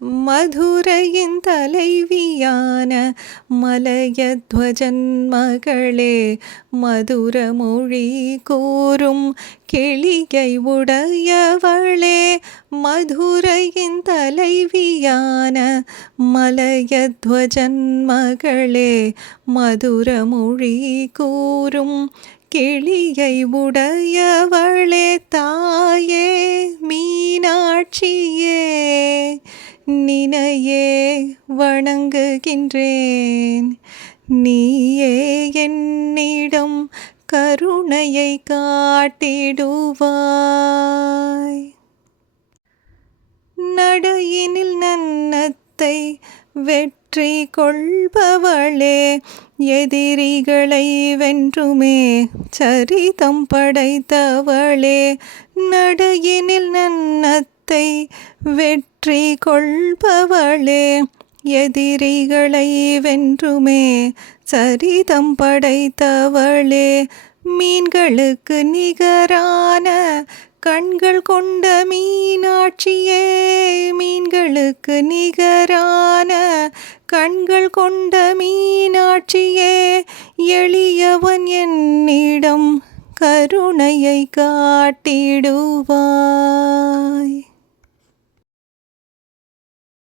மதுரையின் தலைவியான மலையத்வஜன் மகளே, மதுர மொழி கூறும் கிளியை உடையவளே, மதுரையின் தலைவியான மலையத்வஜன் மகளே, மதுர மொழி கூறும் கிளியை உடையவளே, தாயே மீனாட்சியே நினையே வணங்குகின்றேன். நீயே என்னிடம் கருணையை காட்டிடுவாய். நடையினில் நன்னத்தை வெற்றி கொள்பவளே, எதிரிகளை வென்றுமே சரிதம் படைத்தவளே, நடையினில் நன்னத்தை வெற்றி கொள்பவளே, எதிரிகளை வென்றுமே சரிதம் படைத்தவளே, மீன்களுக்கு நிகரான கண்கள் கொண்ட மீனாட்சியே, மீன்களுக்கு நிகரான கண்கள் கொண்ட மீனாட்சியே, எளியவன் என்னிடம் கருணையை காட்டிடுவாய்.